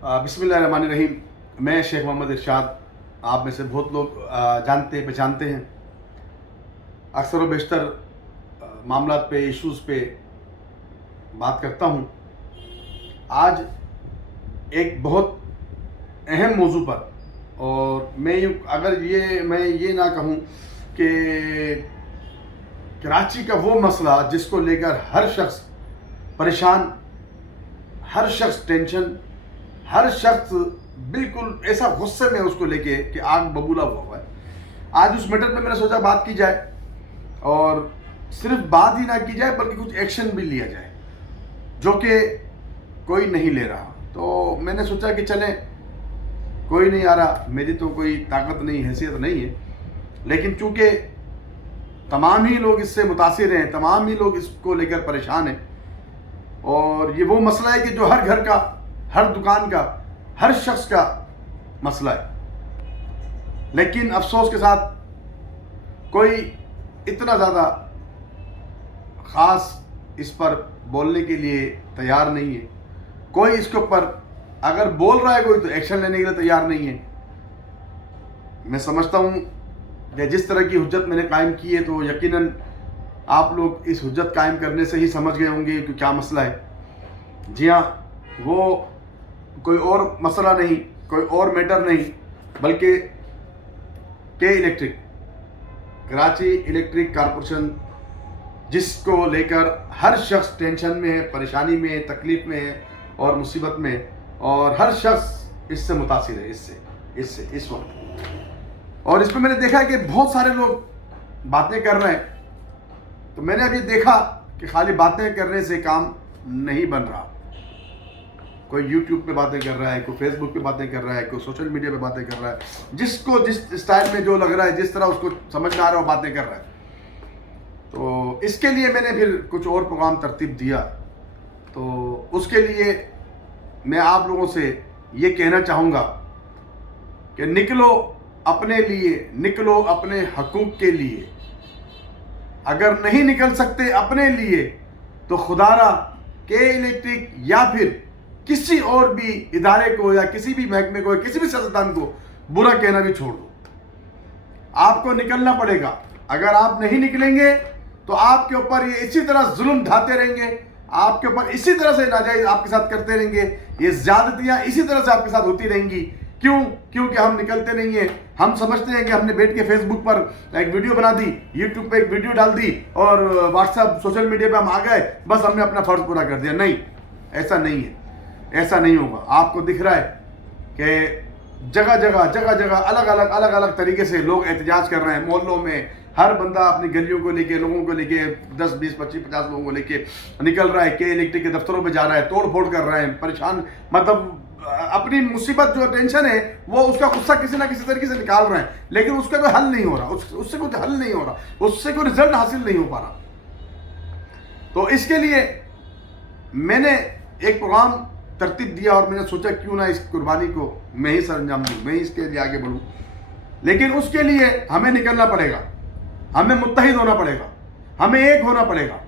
بسم اللہ الرحمن الرحیم. میں شیخ محمد ارشاد. آپ میں سے بہت لوگ جانتے پہچانتے ہیں. اکثر و بیشتر معاملات پہ، ایشوز پہ بات کرتا ہوں. آج ایک بہت اہم موضوع پر، اور میں یہ نہ کہوں کہ کراچی کا وہ مسئلہ جس کو لے کر ہر شخص پریشان، ہر شخص ٹینشن، ہر شخص بالکل ایسا غصے میں اس کو لے کے کہ آگ ببولا ہوا ہے. آج اس میٹر پہ میں نے سوچا بات کی جائے، اور صرف بات ہی نہ کی جائے بلکہ کچھ ایکشن بھی لیا جائے، جو کہ کوئی نہیں لے رہا. تو میں نے سوچا کہ چلیں، کوئی نہیں آ رہا، میری تو کوئی طاقت نہیں، حیثیت نہیں ہے، لیکن چونکہ تمام ہی لوگ اس سے متاثر ہیں، تمام ہی لوگ اس کو لے کر پریشان ہیں، اور یہ وہ مسئلہ ہے کہ جو ہر گھر کا، ہر دکان کا، ہر شخص کا مسئلہ ہے. لیکن افسوس کے ساتھ کوئی اتنا زیادہ خاص اس پر بولنے کے لیے تیار نہیں ہے. کوئی اس کے اوپر اگر بول رہا ہے کوئی، تو ایکشن لینے کے لیے تیار نہیں ہے. میں سمجھتا ہوں کہ جس طرح کی حجت میں نے قائم کی ہے، تو یقیناً آپ لوگ اس حجت قائم کرنے سے ہی سمجھ گئے ہوں گے کہ کیا مسئلہ ہے. جی ہاں، وہ کوئی اور مسئلہ نہیں، کوئی اور میٹر نہیں، بلکہ کے الیکٹرک، کراچی الیکٹرک کارپوریشن، جس کو لے کر ہر شخص ٹینشن میں ہے، پریشانی میں ہے، تکلیف میں ہے اور مصیبت میں ہے، اور ہر شخص اس سے متاثر ہے، اس وقت. اور اس پہ میں نے دیکھا کہ بہت سارے لوگ باتیں کر رہے ہیں. تو میں نے اب یہ دیکھا کہ خالی باتیں کرنے سے کام نہیں بن رہا. کوئی یوٹیوب پہ باتیں کر رہا ہے، کوئی فیس بک پہ باتیں کر رہا ہے، کوئی سوشل میڈیا پہ باتیں کر رہا ہے. جس کو جس اسٹائل میں جو لگ رہا ہے، جس طرح اس کو سمجھ میں آ رہا ہے، وہ باتیں کر رہا ہے. تو اس کے لیے میں نے پھر کچھ اور پروگرام ترتیب دیا. تو اس کے لیے میں آپ لوگوں سے یہ کہنا چاہوں گا کہ نکلو اپنے لیے، نکلو اپنے حقوق کے لیے. اگر نہیں نکل سکتے اپنے لیے، تو خدارا کے الیکٹرک یا پھر کسی اور بھی ادارے کو، یا کسی بھی محکمے کو، یا کسی بھی سیاستدان کو برا کہنا بھی چھوڑ دو. آپ کو نکلنا پڑے گا. اگر آپ نہیں نکلیں گے تو آپ کے اوپر یہ اسی طرح ظلم ڈھاتے رہیں گے، آپ کے اوپر اسی طرح سے ناجائز آپ کے ساتھ کرتے رہیں گے. یہ زیادتیاں اسی طرح سے آپ کے ساتھ ہوتی رہیں گی. کیونکہ ہم نکلتے نہیں ہیں. ہم سمجھتے ہیں کہ ہم نے بیٹھ کے فیس بک پر ایک ویڈیو بنا دی، یوٹیوب پہ ایک ویڈیو ڈال دی، اور واٹس ایپ، سوشل میڈیا پہ ہم آ گئے، بس ہم نے اپنا فرض پورا کر دیا. نہیں، ایسا نہیں ہے، ایسا نہیں ہوگا. آپ کو دکھ رہا ہے کہ جگہ جگہ الگ الگ طریقے سے لوگ احتجاج کر رہے ہیں. محلوں میں ہر بندہ اپنی گلیوں کو لے کے، لوگوں کو لے کے، 10 20 25 50 لوگوں کو لے کے نکل رہا ہے. کے الیکٹرک کے دفتروں پہ جا رہا ہے، توڑ پھوڑ کر رہے ہیں، پریشان، مطلب اپنی مصیبت جو ٹینشن ہے، وہ اس کا غصہ کسی نہ کسی طریقے سے نکال رہے ہیں. لیکن اس کا کوئی حل نہیں ہو رہا، اس سے کچھ حل نہیں ہو رہا، اس سے کوئی رزلٹ حاصل نہیں ہو پا رہا. تو اس کے لیے میں نے ایک پروگرام ترتیب دیا، اور میں نے سوچا کیوں نہ اس قربانی کو میں ہی سر انجام دوں، میں ہی اس کے لیے آگے بڑھوں. لیکن اس کے لیے ہمیں نکلنا پڑے گا، ہمیں متحد ہونا پڑے گا، ہمیں ایک ہونا پڑے گا.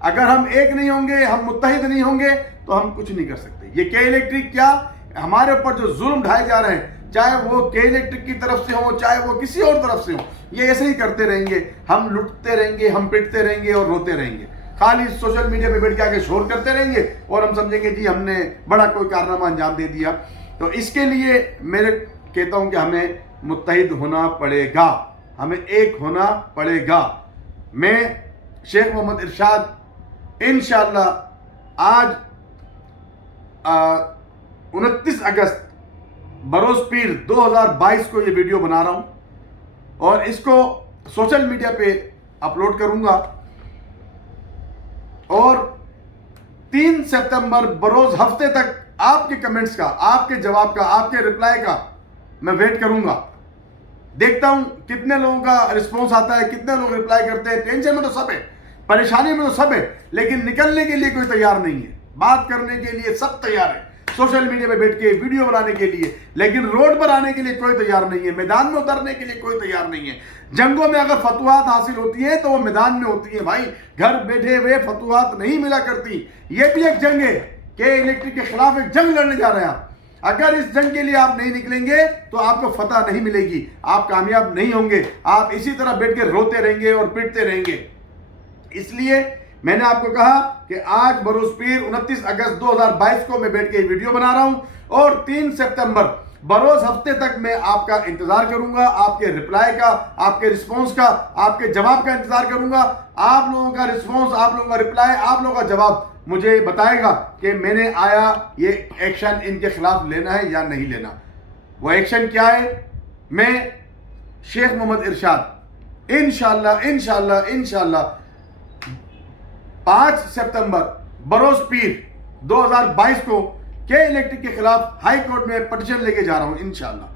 اگر ہم ایک نہیں ہوں گے، ہم متحد نہیں ہوں گے، تو ہم کچھ نہیں کر سکتے. یہ کے الیکٹرک کیا، ہمارے اوپر جو ظلم ڈھائے جا رہے ہیں، چاہے وہ کے الیکٹرک کی طرف سے ہوں، چاہے وہ کسی اور طرف سے ہوں، یہ ایسے ہی کرتے رہیں گے. ہم لٹتے رہیں گے، ہم پٹتے رہیں گے اور روتے رہیں گے. خالی سوشل میڈیا پہ بیٹھ کے آگے شور کرتے رہیں گے، اور ہم سمجھیں گے جی ہم نے بڑا کوئی کارنامہ انجام دے دیا. تو اس کے لیے میں کہتا ہوں کہ ہمیں متحد ہونا پڑے گا، ہمیں ایک ہونا پڑے گا. میں شیخ محمد ارشاد انشاءاللہ آج 29 اگست بروز پیر 2022 کو یہ ویڈیو بنا رہا ہوں، اور اس کو سوشل میڈیا پہ اپلوڈ کروں گا. اور 3 ستمبر بروز ہفتے تک آپ کے کمنٹس کا، آپ کے جواب کا، آپ کے رپلائی کا میں ویٹ کروں گا. دیکھتا ہوں کتنے لوگوں کا رسپانس آتا ہے، کتنے لوگ رپلائی کرتے ہیں. ٹینشن میں تو سب ہے، پریشانی میں تو سب ہے، لیکن نکلنے کے لیے کوئی تیار نہیں ہے. بات کرنے کے لیے سب تیار ہے، سوشل میڈیا پہ بیٹھ کے ویڈیو بنانے کے لیے، لیکن روڈ پر آنے کے لیے کوئی تیار نہیں ہے، میدان میں اترنے کے لیے کوئی تیار نہیں ہے. جنگوں میں اگر فتوحات حاصل ہوتی ہیں تو وہ میدان میں ہوتی ہیں بھائی، گھر بیٹھے ہوئے فتوحات نہیں ملا کرتی. یہ بھی ایک جنگ ہے کہ الیکٹرک کے خلاف ایک جنگ لڑنے جا رہے ہیں آپ. اگر اس جنگ کے لیے آپ نہیں نکلیں گے تو آپ کو فتح نہیں ملے گی, آپ کامیاب نہیں ہوں گے, آپ اسی طرح بیٹھ کے روتے رہیں گے اور پیٹتے رہیں گے. اس لیے میں نے آپ کو کہا کہ آج بروز پیر 29 اگست 2022 کو میں بیٹھ کے ویڈیو بنا رہا ہوں, اور 3 سپتمبر بروز ہفتے تک میں آپ کا انتظار کروں گا, آپ کے رپلائی کا, آپ کے رسپونس کا, آپ کے جواب کا انتظار کروں گا. آپ لوگوں کا رسپونس, آپ لوگوں کا رپلائی, آپ لوگوں کا جواب مجھے بتائے گا کہ میں نے آیا یہ ایکشن ان کے خلاف لینا ہے یا نہیں لینا. وہ ایکشن کیا ہے؟ میں شیخ محمد ارشاد انشاءاللہ 5 سپتمبر بروز پیر 2022 کو کے الیکٹرک کے خلاف ہائی کورٹ میں پٹیشن لے کے جا رہا ہوں. انشاءاللہ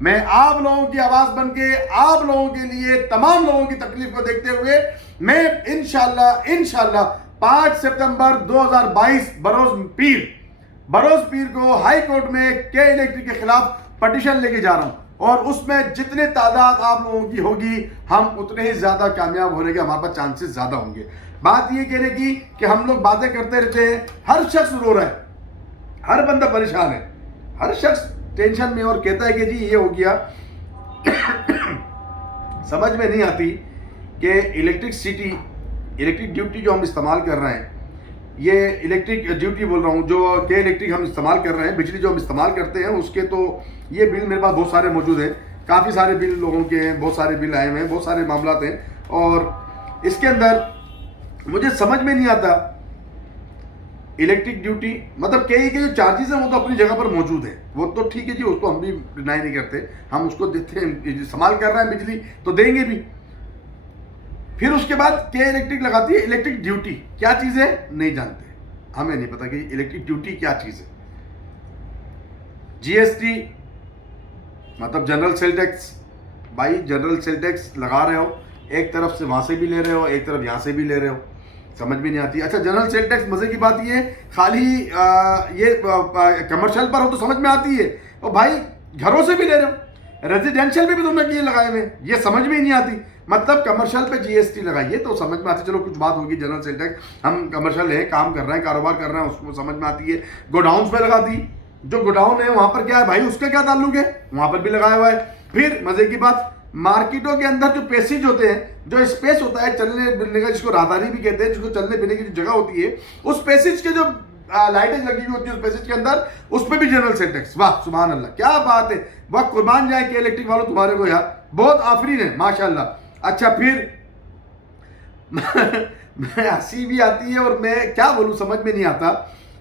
میں آپ لوگوں کی آواز بن کے, آپ لوگوں کے لیے, تمام لوگوں کی تکلیف کو دیکھتے ہوئے میں انشاءاللہ 5 سپتمبر 2022 بروز پیر کو ہائی کورٹ میں کے الیکٹرک کے خلاف پٹیشن لے کے جا رہا ہوں, اور اس میں جتنے تعداد آپ لوگوں کی ہوگی ہم اتنے ہی زیادہ کامیاب ہونے کے ہمارے پاس چانسز زیادہ ہوں گے. بات یہ کہنے کی کہ ہم لوگ باتیں کرتے رہتے ہیں, ہر شخص رو رہا ہے, ہر بندہ پریشان ہے, ہر شخص ٹینشن میں, اور کہتا ہے کہ جی یہ ہو گیا. سمجھ میں نہیں آتی کہ الیکٹرک ڈیوٹی جو ہم استعمال کر رہے ہیں, یہ الیکٹرک ڈیوٹی بول رہا ہوں, جو کہ الیکٹرک ہم استعمال کر رہے ہیں, بجلی جو ہم استعمال کرتے ہیں اس کے تو یہ بل میرے پاس بہت سارے موجود ہیں, کافی سارے بل لوگوں کے ہیں, بہت سارے بل آئے ہوئے ہیں, بہت سارے معاملات ہیں. اور اس کے اندر مجھے سمجھ میں نہیں آتا الیکٹرک ڈیوٹی مطلب کہ جو چارجز ہیں وہ تو اپنی جگہ پر موجود ہیں, وہ تو ٹھیک ہے جی, اس کو ہم بھی ڈینائی نہیں کرتے, ہم اس کو دیتے ہیں, استعمال کر رہے ہیں بجلی تو دیں گے بھی. پھر اس کے بعد کہ الیکٹرک لگاتی ہے. الیکٹرک ڈیوٹی کیا چیز ہے نہیں جانتے, ہمیں نہیں پتا کہ الیکٹرک ڈیوٹی کیا چیز ہے. جی ایس ٹی مطلب جنرل سیل ٹیکس, بھائی جنرل سیل ٹیکس لگا رہے ہو, ایک طرف سے وہاں سے بھی لے رہے ہو, ایک طرف یہاں سے بھی لے رہے ہو, سمجھ میں نہیں آتی. اچھا جنرل سیل ٹیکس مزے کی بات یہ ہے, خالی یہ کمرشل پر ہو تو سمجھ میں آتی ہے, اور بھائی گھروں سے بھی لے رہے ہو, ریزیڈینشل بھی تم نے کیے لگائے ہوئے, یہ سمجھ میں ہی نہیں آتی. مطلب کمرشل پہ جی ایس ٹی لگائیے تو سمجھ میں آتی, چلو کچھ بات ہوگی. جنرل سیل ٹیکس ہم کمرشل ہیں, کام کر رہے ہیں, کاروبار کر رہے ہیں, اس کو سمجھ میں آتی ہے. گوڈاؤنس پہ لگا دی, جو گوڈاؤن ہے وہاں پر کیا ہے بھائی, اس کا کیا تعلق ہے, وہاں پر بھی لگایا ہوا ہے. پھر مزے کی بات, مارکیٹوں کے اندر جو پیسیج ہوتے ہیں, جو اسپیس ہوتا ہے چلنے پھرنے کا, جس کو راہداری بھی کہتے ہیں, جس کو چلنے پھرنے کی جو جگہ ہوتی ہے, اس پیسیج کے جو لائٹیں لگی ہوئی ہوتی ہے اس پیسیج کے اندر, اس پہ بھی جنرل سیل ٹیکس. واہ سبحان اللہ, کیا بات ہے, وقت قربان جائے کہ الیکٹرک والوں تمہارے کو یار, بہت آفرین ہے ماشاءاللہ. اچھا پھر میں ہنسی بھی آتی ہے اور میں کیا بولوں سمجھ میں نہیں آتا.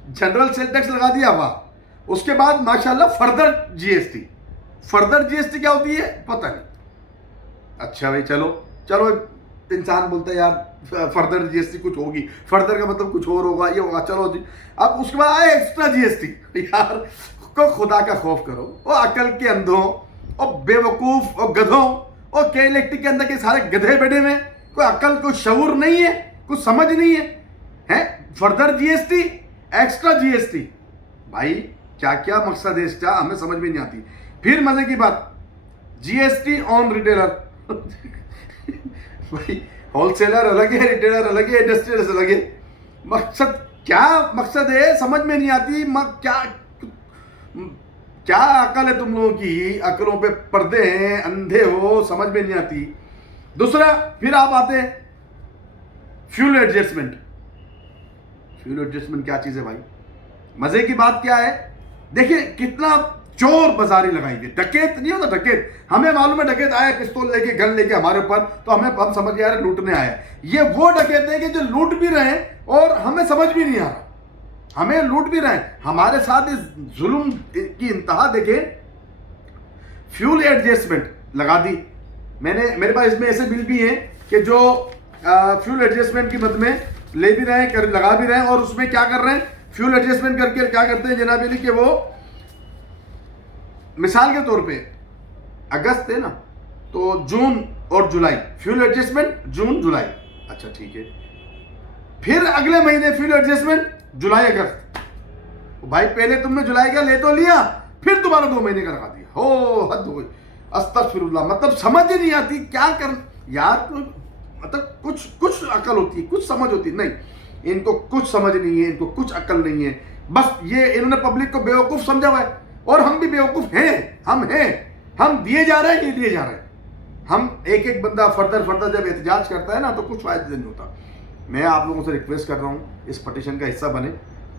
جنرل سیل ٹیکس لگا دیا, واہ. اس کے بعد ماشاءاللہ فردر جی ایس ٹی. فردر جی ایس ٹی کیا ہوتی ہے پتہ نہیں. اچھا بھائی چلو انسان بولتا ہے یار فردر جی ایس ٹی کچھ ہوگی, فردر کا مطلب کچھ اور ہوگا, یہ ہوگا, چلو جی. اب اس کے بعد آئے ایکسٹرا جی ایس ٹی. یار کو خدا کا خوف کرو, وہ عقل کے اندھوں اور بے وقوف اور گدھوں, اور کے الیکٹرک کے اندر کے سارے گدھے بیٹھے ہوئے, کوئی عقل کوئی شعور نہیں ہے, کچھ سمجھ نہیں ہے. فردر جی ایس ٹی, ایکسٹرا جی ایس ٹی, بھائی کیا کیا مقصد ہے اس کا, ہمیں سمجھ میں نہیں آتی. پھر مزے کی بات, جی ایس ٹی آن ریٹیلر. بھائی ہول سیلر الگ ہے, ریٹیلر الگ ہے, انڈسٹریل الگ ہے. مقصد کیا مقصد ہے سمجھ میں نہیں آتی. کیا عقل ہے تم لوگوں کی, عقلوں پہ پردے ہیں, اندھے ہو, سمجھ میں نہیں آتی. دوسرا پھر آپ آتے ہیں فیول ایڈجسٹمنٹ. فیول ایڈجسٹمنٹ کیا چیز ہے بھائی, مزے کی بات کیا ہے, دیکھیں کتنا چور بازاری لگائی گئی. ڈکیت نہیں ہوتا, ڈکیت ہمیں معلوم ہے, ڈکیت آیا پستول لے کے, گن لے کے ہمارے اوپر, تو ہم سمجھ گئے لوٹنے آیا. یہ وہ ڈکیت ہیں کہ جو لوٹ بھی رہے ہیں اور ہمیں سمجھ بھی نہیں آ رہا, ہمیں لوٹ بھی رہے ہیں. ہمارے ساتھ اس ظلم کی انتہا دیکھیں. فیول ایڈجسٹمنٹ لگا دی میں نے, میرے پاس اس میں ایسے بل بھی ہیں کہ جو فیول ایڈجسٹمنٹ کی مد میں لے بھی رہے ہیں, لگا بھی رہے ہیں, اور اس میں کیا کر رہے ہیں, فیول ایڈجسٹمنٹ کر کے کیا کرتے ہیں جناب علی, کہ وہ مثال کے طور پہ اگست ہے نا, تو جون اور جولائی فیول ایڈجسٹمنٹ, جون جولائی, اچھا ٹھیک ہے. پھر اگلے مہینے فیول ایڈجسٹمنٹ جولائی اگست. بھائی پہلے تم نے جولائی کا لے تو لیا, پھر دوبارہ 2 مہینے کا لگا دیا. ہو حد ہو گئی, استغفر اللہ. مطلب سمجھ ہی نہیں آتی کیا کر یار, مطلب کچھ عقل ہوتی ہے, کچھ سمجھ ہوتی ہے. نہیں, ان کو کچھ سمجھ نہیں ہے, ان کو کچھ عقل نہیں ہے. بس یہ انہوں نے پبلک کو بیوقوف سمجھا ہوا ہے. اور ہم بھی بیوقوف ہیں، ہم دیے جا رہے ہیں، یہ دیے جا رہے ہیں. ہم ایک بندہ فردر جب احتجاج کرتا ہے نا تو کچھ فائدہ نہیں ہوتا. میں آپ لوگوں سے ریکویسٹ کر رہا ہوں اس پٹیشن کا حصہ بنیں،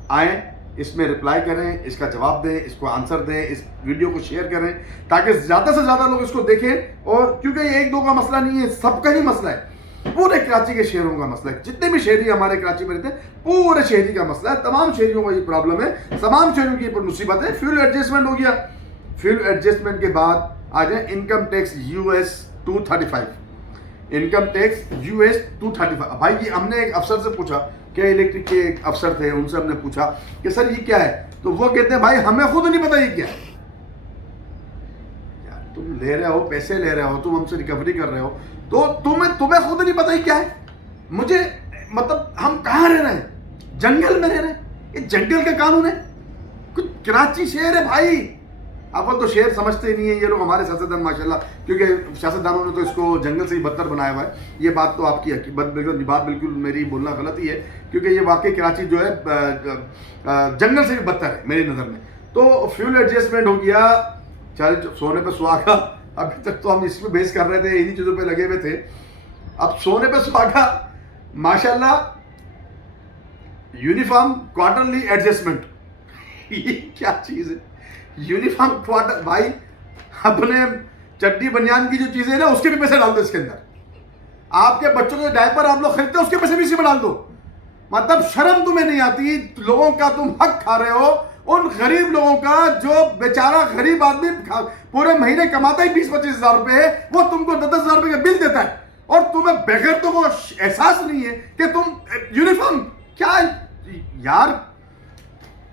آئیں، اس میں رپلائی کریں، اس کا جواب دیں، اس کو آنسر دیں، اس ویڈیو کو شیئر کریں تاکہ زیادہ سے زیادہ لوگ اس کو دیکھیں. اور کیونکہ یہ ایک دو کا مسئلہ نہیں ہے، سب کا ہی مسئلہ ہے، پورے کراچی کے شہروں کا مسئلہ ہے. جتنے بھی شہری ہمارے کراچی میں رہتے ہیں پورے شہری کا مسئلہ ہے، تمام شہریوں کا یہ پرابلم ہے، تمام شہریوں کی یہ مصیبت ہے. فیول ایڈجسٹمنٹ ہو گیا، فیول ایڈجسٹمنٹ کے بعد آ جائیں income tax US 235. Income tax US 235. بھائی یہ ہم نے ایک افسر سے پوچھا کہ الیکٹرک کے ایک افسر تھے، ان سے ہم نے پوچھا کہ سر یہ کیا ہے، تو وہ کہتے ہیں بھائی ہمیں خود نہیں پتا یہ کیا ہے. یار تم لے رہے ہو، پیسے لے رہے ہو، تم ہم سے ریکوری کر رہے ہو، تو تمہیں خود نہیں پتا یہ کیا ہے. مجھے مطلب ہم کہاں رہ رہے ہیں؟ جنگل میں رہ رہے ہیں، یہ جنگل کا قانون ہے. کچھ کراچی شہر ہے بھائی. اول تو شہر سمجھتے نہیں ہیں یہ لوگ ہمارے سیاستدان ماشاءاللہ، کیونکہ سیاستدانوں نے تو اس کو جنگل سے ہی بدتر بنایا ہوا ہے. یہ بات تو آپ کی بات بالکل میری بولنا غلط ہی ہے، کیونکہ یہ واقعی کراچی جو ہے جنگل سے بھی بدتر ہے میری نظر میں. تو فیول ایڈجسٹمنٹ ہو گیا، چل سونے پہ سہاگا. ابھی تک تو ہم اس پہ بحث کر رہے تھے، انہی چیزوں پہ لگے ہوئے تھے. اب سونے پہ سہاگا ماشاءاللہ یونیفارم کوارٹرلی ایڈجسٹمنٹ. یہ کیا چیز ہے یونیفارم کوارٹر؟ بھائی اپنے چڈی بنیان کی جو چیزیں ہیں نا اس کے بھی پیسے ڈال دو اس کے اندر. آپ کے بچوں کے ڈائپر آپ لوگ خریدتے ہو اس کے پیسے بھی اسی میں ڈال دو. مطلب شرم تمہیں نہیں آتی؟ لوگوں کا تم حق کھا رہے ہو، ان غریب لوگوں کا جو بیچارہ غریب آدمی پورے مہینے کماتا ہی 20-25 ہزار روپے ہے، وہ تم کو 10-10 ہزار روپے کا بل دیتا ہے، اور تمہیں بغیر تو وہ احساس نہیں ہے کہ تم یونیفارم کیا یار.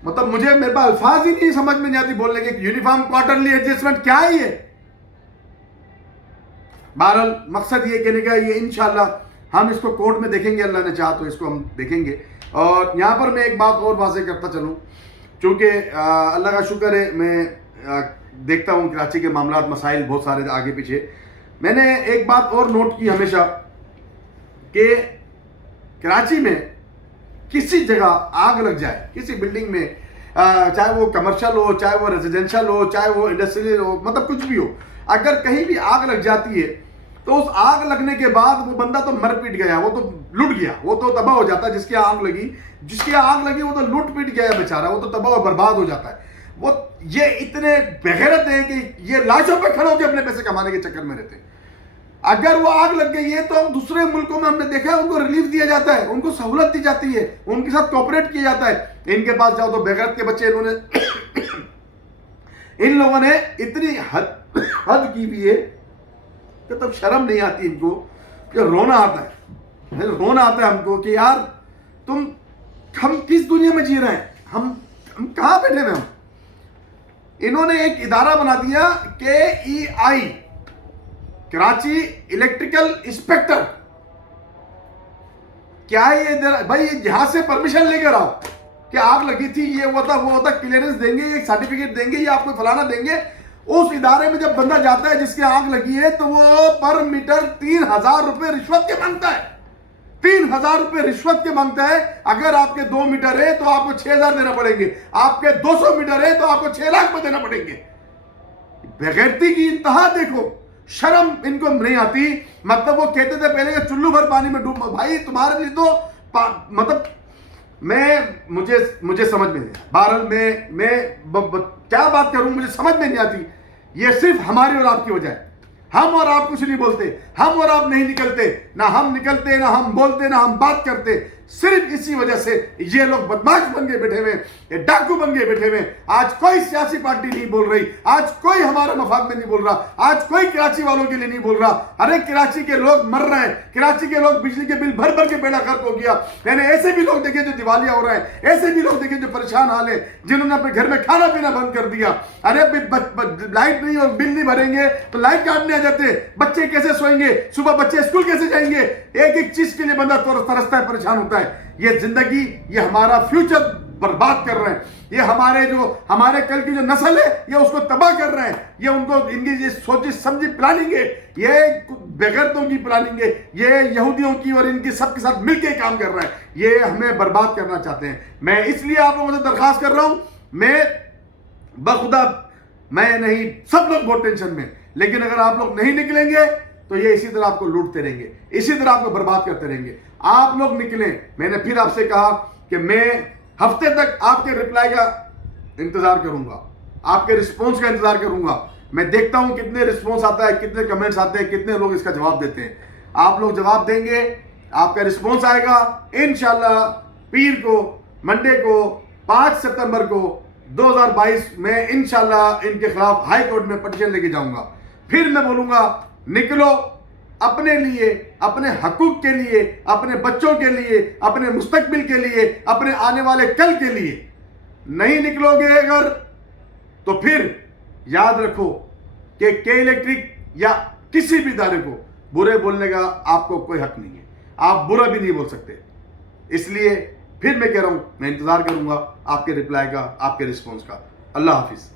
مطلب مجھے میرے پاس الفاظ ہی نہیں سمجھ میں نہیں آتی بولنے کے یونیفارم کوارٹرلی ایڈجسٹمنٹ کیا ہے یہ. بہرحال مقصد یہ کہنے کا، یہ انشاءاللہ ہم اس کو کورٹ میں دیکھیں گے، اللہ نے چاہا تو اس کو ہم دیکھیں گے. اور یہاں پر میں ایک بات اور واضح کرتا چلوں، چونکہ اللہ کا شکر ہے میں دیکھتا ہوں کراچی کے معاملات مسائل بہت سارے آگے پیچھے. میں نے ایک بات اور نوٹ کی ہمیشہ کہ کراچی میں کسی جگہ آگ لگ جائے، کسی بلڈنگ میں، چاہے وہ کمرشل ہو، چاہے وہ ریزیڈینشل ہو، چاہے وہ انڈسٹریل ہو، مطلب کچھ بھی ہو، اگر کہیں بھی آگ لگ جاتی ہے تو اس آگ لگنے کے بعد وہ بندہ تو مر پیٹ گیا، وہ تو لٹ گیا، وہ تو تباہ ہو جاتا ہے. جس کی آگ لگی وہ تو لٹ پیٹ گیا بیچارہ، وہ تو تباہ و برباد ہو جاتا ہے. وہ یہ اتنے بغیرت ہیں کہ یہ لاشوں پہ کھڑے ہو کے اپنے پیسے کمانے کے چکر میں رہتے ہیں. اگر وہ آگ لگ گئی ہے تو دوسرے ملکوں میں ہم نے دیکھا ہے ان کو ریلیف دیا جاتا ہے، ان کو سہولت دی جاتی ہے، ان کے ساتھ کوپریٹ کیا جاتا ہے. ان کے پاس جاؤ تو بغیرت کے بچے ان لوگوں نے اتنی حد کی بھی ہے کہ تب شرم نہیں آتی ان کو کہ رونا آتا ہے ہم کو کہ یار ہم کس دنیا میں جی رہے ہیں، ہم کہاں بیٹھے ہوئے. ہم انہوں نے ایک ادارہ بنا دیا KEI، کراچی الیکٹریکل انسپیکٹر. کیا ہے یہ بھائی؟ یہاں سے پرمیشن لے کر آؤ کہ آگ لگی تھی، یہ ہوتا وہ ہوتا، کلیئرنس دیں گے، ایک سرٹیفکیٹ دیں گے، یہ آپ کو فلانا دیں گے. اس ادارے میں جب بندہ جاتا ہے جس کی آگ لگی ہے تو وہ پر میٹر 3,000 روپے رشوت کے مانگتا ہے. 3,000 روپے رشوت کے مانگتا ہے. اگر آپ کے 2 میٹر ہے تو آپ کو 6,000 دینا پڑیں گے، آپ کے 200 میٹر ہے تو آپ کو 6 لاکھ میں دینا پڑیں گے. بغیرتی کی انتہا دیکھو، شرم ان کو نہیں آتی. مطلب وہ کہتے تھے پہلے کہ چلو بھر پانی میں ڈوب. بھائی تمہارے لیے تو مطلب مجھے سمجھ میں نہیں. بہرحال میں کیا بات کروں، مجھے سمجھ میں نہیں آتی. یہ صرف ہماری اور آپ کی وجہ ہے. ہم اور آپ کچھ نہیں بولتے، ہم اور آپ نہیں نکلتے، نہ ہم نکلتے، نہ ہم بولتے، نہ ہم بات کرتے. صرف اسی وجہ سے یہ لوگ بدماش بن کے بیٹھے ہوئے، یہ ڈاکو بن کے بیٹھے ہوئے. آج کوئی سیاسی پارٹی نہیں بول رہی، آج کوئی ہمارا مفاد میں نہیں بول رہا، آج کوئی کراچی والوں کے لیے نہیں بول رہا. ارے کراچی کے لوگ مر رہے ہیں، کراچی کے لوگ بجلی کے بل بھر کے بیڑا غرق ہو گیا. میں نے ایسے بھی لوگ دیکھے جو دیوالیہ ہو رہے ہیں، ایسے بھی لوگ دیکھے جو پریشان حال ہیں، جنہوں نے اپنے گھر میں کھانا پینا بند کر دیا. ارے لائٹ نہیں اور بل نہیں بھریں گے تو لائٹ کاٹنے آ جاتے. بچے کیسے سوئیں گے؟ صبح بچے اسکول کیسے جائیں گے؟ ایک چیز کے لیے بندہ ترستا ہے، پریشان ہوتا ہے. یہ زندگی، یہ ہمارا فیوچر برباد کر رہے ہیں. یہ ہمارے کل کی جو نسل ہے یہ اس کو تباہ کر رہے ہیں. یہ ان کو ان کی سوچی سمجھی پلاننگ ہے، یہ بغیرتوں کی پلاننگ ہے، یہ یہودیوں کی اور ان کی سب کے ساتھ مل کے کام کر رہے ہیں. یہ ہمیں برباد کرنا چاہتے ہیں. میں اس لیے آپ لوگوں سے درخواست کر رہا ہوں، میں بخدا میں نہیں, سب لوگ بہت ٹینشن میں. لیکن اگر آپ لوگ نہیں نکلیں گے تو یہ اسی طرح آپ کو لوٹتے رہیں گے, اسی طرح آپ کو برباد کرتے رہیں گے. آپ لوگ نکلیں. میں نے پھر آپ سے کہا کہ میں ہفتے تک آپ کے رپلائی کا انتظار کروں گا, آپ کے رسپونس کا انتظار کروں گا. میں دیکھتا ہوں کتنے رسپونس آتا ہے, کتنے کمنٹس آتے ہیں, کتنے لوگ اس کا جواب دیتے ہیں. آپ لوگ جواب دیں گے, آپ کا رسپونس آئے گا. انشاءاللہ پیر کو, منڈے کو, 5 ستمبر کو 2022 میں انشاءاللہ ان کے خلاف ہائی کورٹ میں پٹیشن لے کے جاؤں گا. پھر میں بولوں گا نکلو, اپنے لیے, اپنے حقوق کے لیے, اپنے بچوں کے لیے, اپنے مستقبل کے لیے, اپنے آنے والے کل کے لیے. نہیں نکلو گے اگر تو پھر یاد رکھو کہ الیکٹرک یا کسی بھی ادارے کو برے بولنے کا آپ کو کوئی حق نہیں ہے, آپ برا بھی نہیں بول سکتے. اس لیے پھر میں کہہ رہا ہوں, میں انتظار کروں گا آپ کے رپلائی کا, آپ کے رسپونس کا. اللہ حافظ.